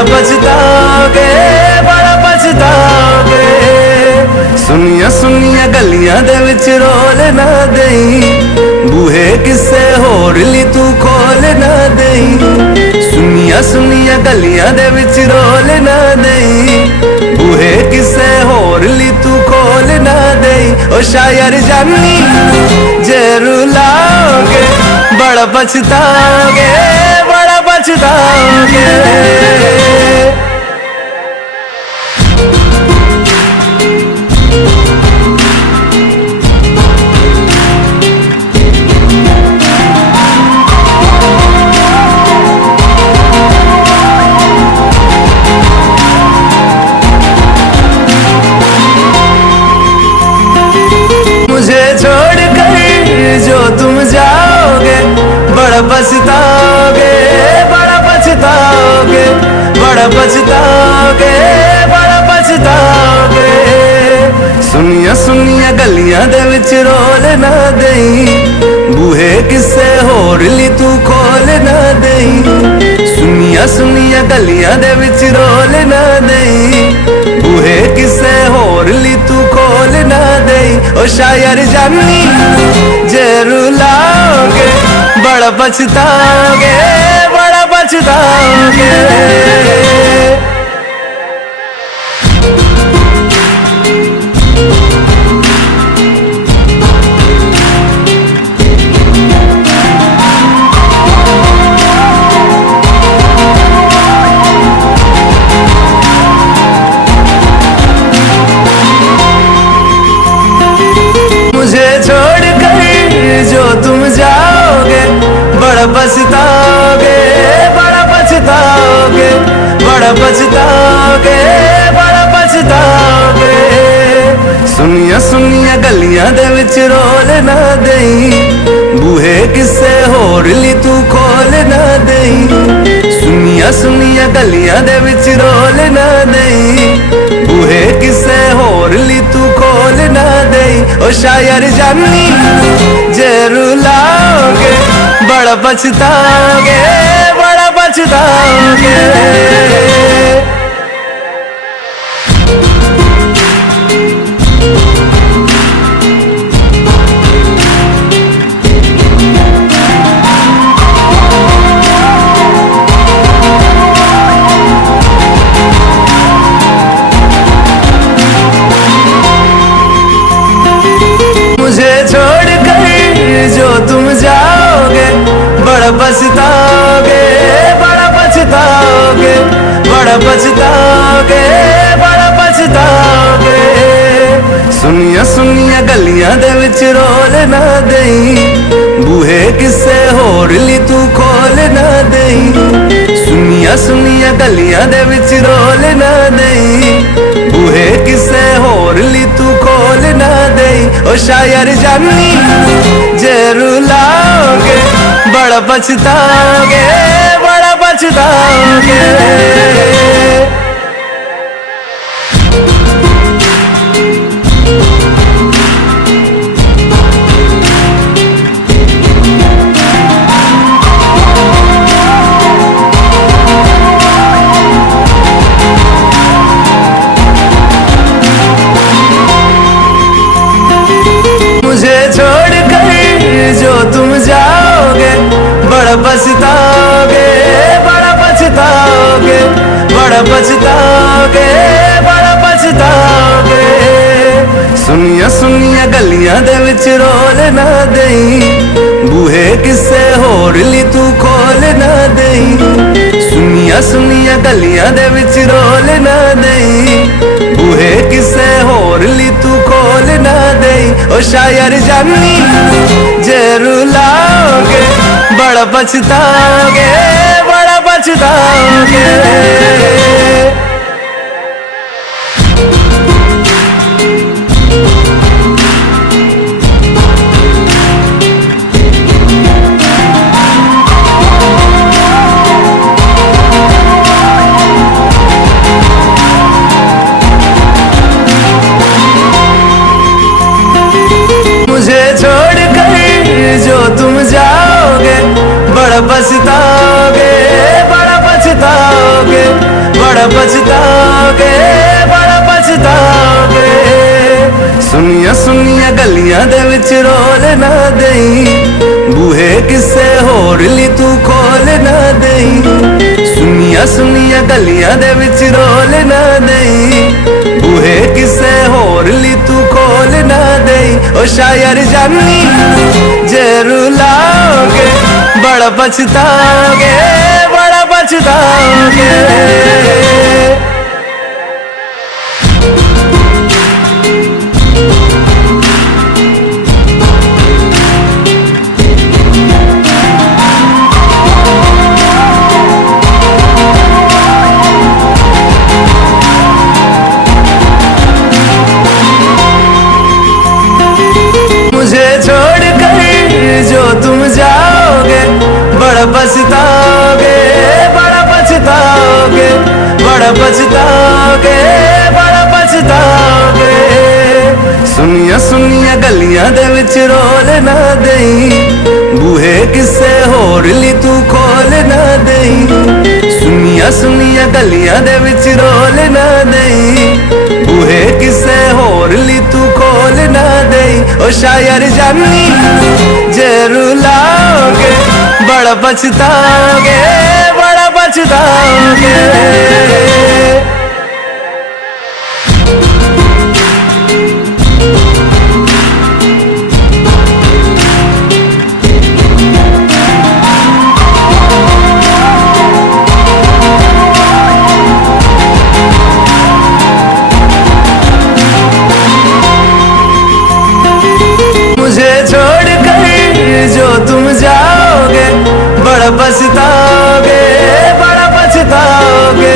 बड़ा पछताओगे, बड़ा पछताओगे। सुनिया सुनिया गलियां दे विच रोल ना देई, बूहे किसे होर ली तू खोल ना देई। सुनिया सुनिया गलियां दे विच रोल ना देई, बूहे किसे होर ली तू खोल ना देई। ओ शायर जानी जे रुलाओगे, बड़ा पछताओगे, बड़ा पछताओगे। मुझे छोड़कर जो तुम जाओगे, बड़ा पछताओगे, बड़ा पछताओगे, बड़ा पछताओगे, बड़ा पछताओगे। सुनिया सुनिया गलियां दे विच रोल ना देई, बूहे किसे होर ली तू खोल ना देई। सुनिया सुनिया गलियां दे विच रोल ना देई, बूहे किसे होर ली तू खोल ना देई। ओ शायर जानी जे रुलाओगे, बड़ा पछताओगे, बड़ा पछताओगे। मुझे छोड़कर जो तुम जाओगे, बड़ा पछताओगे, बड़ा पछताओगे, बड़ा पछताओगे, बड़ा पछताओगे। सुनिया सुनिया गलियां दे विच रोल ना देई, बूहे किसे होर ली तू खोल ना देई। सुनिया सुनिया गलियां दे विच रोल ना देई, बूहे किसे होर ली तू खोल ना देई। ओ शायर जानी जे रुलाओगे, बड़ा पछताओगे, बड़ा पछताओगे। मुझे छोड़कर जो तुम जाओगे, बड़ा पछताओगे, बड़ा पछताओगे, बड़ा पछताओगे, बड़ा पछताओगे। सुनिया सुनिया गलियां दे विच रोल ना देई, बूहे किसे होर ली तू खोल ना देई। सुनिया सुनिया गलियां दे विच रोल ना देई, बूहे किसे होर ली तू खोल ना देई। ओ शायर जानी जे रुलाओगे, बड़ा पछताओगे, बड़ा पछताओगे। मुझे छोड़कर जो तुम जाओगे, बड़ा पछताओगे, बड़ा पछताओगे, बड़ा पछताओगे, बड़ा पछताओगे। सुनिया सुनिया गलियां दे विच रोल ना देई, बूहे किसे होर ली तू खोल ना देई। सुनिया सुनिया गलियां दे विच रोल ना देई, बूहे किसे होर ली तू खोल ना देई। ओ शायर जानी जे रुलाओगे, बड़ा पछताओगे, बड़ा पछताओगे। मुझे छोड़कर जो तुम जाओगे, बड़ा पछताओगे, बड़ा पछताओगे, बड़ा पछताओगे, बड़ा पछताओगे। सुनिया सुनिया गलियां दे विच रोल ना देई, बूहे किसे होर ली तू खोल ना देई। सुनिया सुनिया गलियां दे विच रोल ना देई, बूहे किसे होर ली तू खोल ना देई। ओ शायर जानी जे रुलाओगे, बड़ा पछताओगे, बड़ा पछताओगे। मुझे छोड़कर जो तुम जाओगे, बड़ा पछताओगे, बड़ा पछताओगे, बड़ा पछताओगे, बड़ा पछताओगे। सुनिया सुनिया गलियां दे विच रोल ना देई, बूहे किसे होर ली तू खोल ना देई। सुनिया सुनिया गलियां दे विच रोल ना देई, बूहे किसे होर ली तू खोल ना देई। ओ शायर जानी जे रुलाओगे, बड़ा पछताओगे, बड़ा पछताओगे। मुझे छोड़कर जो तुम जाओगे, बड़ा पछताओगे, बड़ा पछताओगे,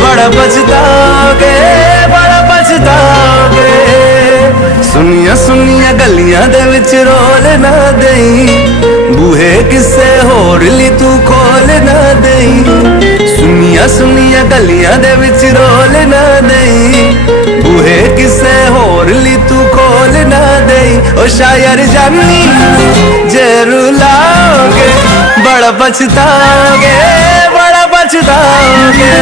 बड़ा पछताओगे, बड़ा पछताओगे। सुनिया सुनिया गलियां दे विच रोल ना देई, बूहे किसे होर ली तू खोल ना देई। सुनिया सुनिया गलियां दे विच रोल ना देई, बूहे किसे होर ली तू खोल ना देई। ओ शायर जानी जे रुलाओगे, बड़ा पछताओगे, बड़ा पछताओगे।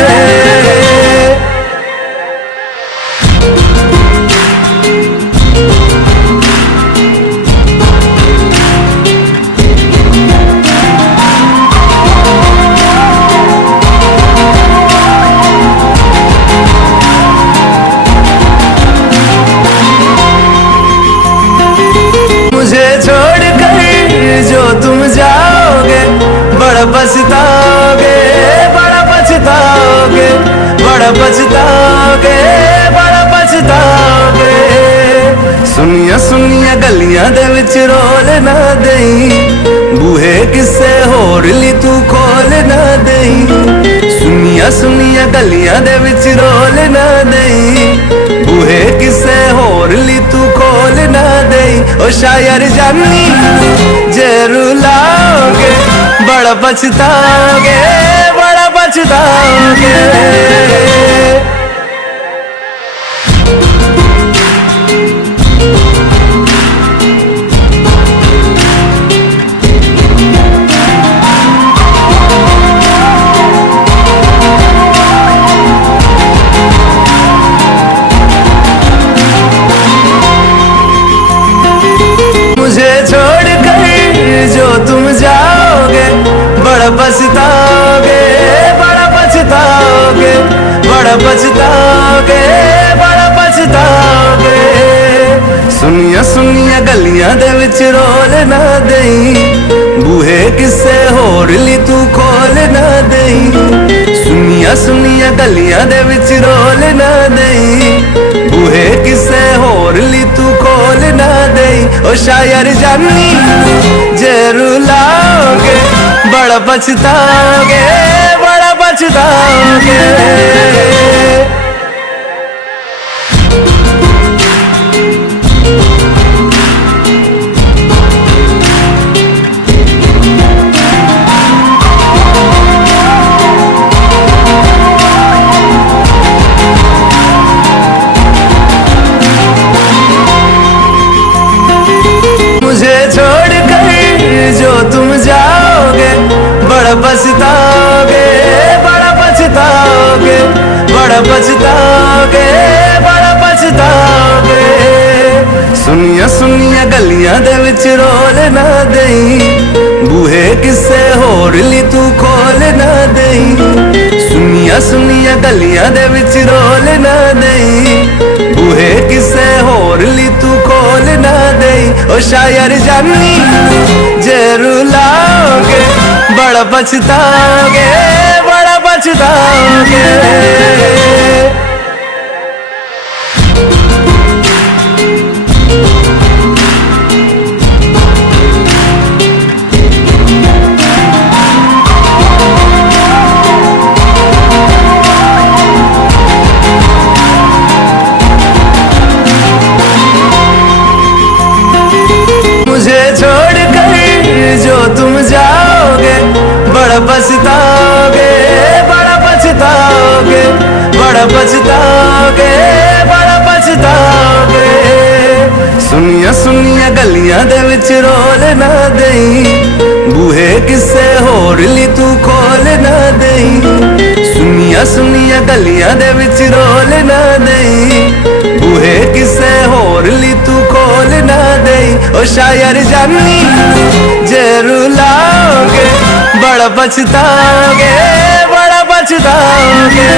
मुझे छोड़कर जो तुम जाओगे, बड़ा पछताओगे, बड़ा पछताओगे, बड़ा पछताओगे, बड़ा पछताओगे। सुनिया सुनिया गलियां दे विच रोल ना देई, बूहे किसे होर ली तू खोल ना देई। सुनिया सुनिया गलियां दे विच रोल ना देई, बूहे किसे होर ली तू खोल ना देई। ओ शायर जानी जे रुलाओगे, बड़ा पछताओगे, बड़ा पछताओगे। मुझे छोड़कर जो तुम जाओगे, बड़ा पछताओगे, बड़ा पछताओगे, बड़ा पछताओगे, बड़ा पछताओगे। सुनिया सुनिया गलियां दे विच रोल ना देई, बूहे किसे होर ली तू खोल ना देई। सुनिया सुनिया गलियां दे विच रोल ना देई, बूहे किसे होर ली तू खोल ना देई। ओ शायर जानी जे रुलाओगे, बड़ा पछताओगे, बड़ा पछताओगे। मुझे छोड़कर जो तुम जाओगे, बड़ा पछताओगे, बड़ा पछताओगे, सुनिया गलियां दे विच रोल ना देई, बूहे किसे होर ली तू खोल ना देई। सुनिया गलियां दे विच रोल ना देई, बूहे किसे होर ली तू खोल ना देई। ओ शायर जानी जे रुलाओगे बड़ा पछताओगे, बड़ा पछताओगे। मुझे छोड़कर जो तुम जाओगे बड़ा पछताओगे, बड़ा पछताओगे, बड़ा पछताओगे, बड़ा पछताओगे। सुनिया गलियां दे विच रोल ना देई, बूहे किसे होर ली तू खोल ना देई। सुनिया गलियां दे विच रोल ना देई, बूहे किसे होर ली तू खोल ना देई। ओ शायर जानी जे रुलाओगे बड़ा पछताओगे, बड़ा पछताओगे।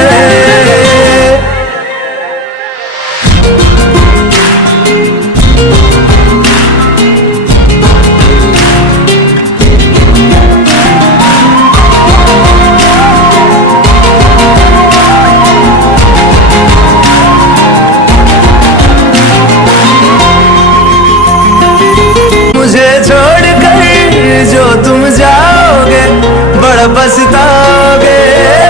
मुझे छोड़कर जो तुम जाओगे बड़ा पछताओगे,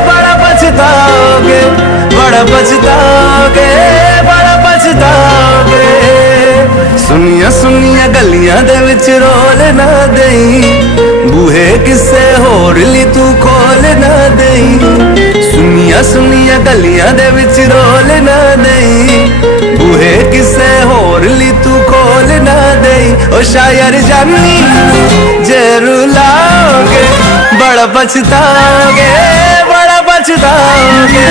बड़ा पछताओगे, बड़ा पछताओगे, बड़ा पछताओगे। सुनिया गलियां दे विच रोल ना देई, बूहे किसे होर ली तू खोल ना देई। सुनिया गलियां दे विच रोल ना देई, बूहे किसे होर ली तू खोल ना देई। ओ शायर जानी जे रुलाओगे बड़ा पछताओगे, बड़ा पछताओगे।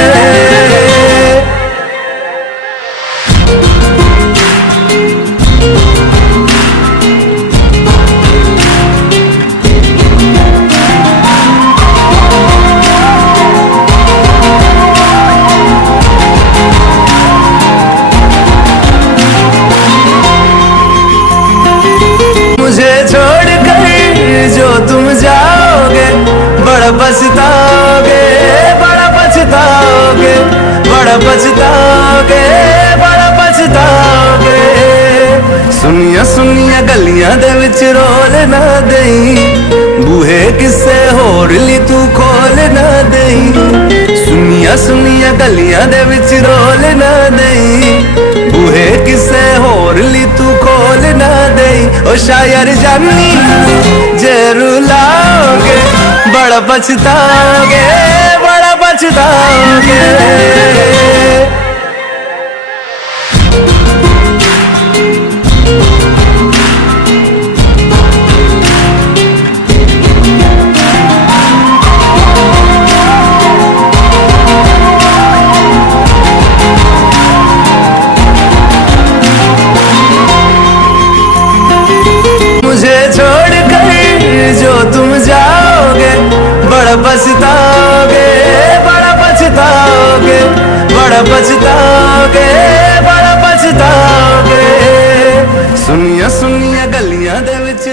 मुझे छोड़कर जो तुम जाओगे बड़ा पछताओगे, बड़ा पछताओगे, बड़ा पछताओगे, बड़ा पछताओगे। सुनिया गलियां दे विच रोल ना देई, बूहे किसे होर ली तू खोल ना देई। सुनिया गलियां दे विच रोल ना देई, बूहे किसे होर ली तू खोल ना देई। ओ शायर जानी जे रुलाओगे बड़ा पछताओगे, बड़ा पछताओगे। मुझे छोड़कर जो तुम जाओगे बड़ा पछताओगे, बड़ा पछताओगे, बड़ा पछताओगे, बड़ा पछताओगे। सुनिया गलियां दे विच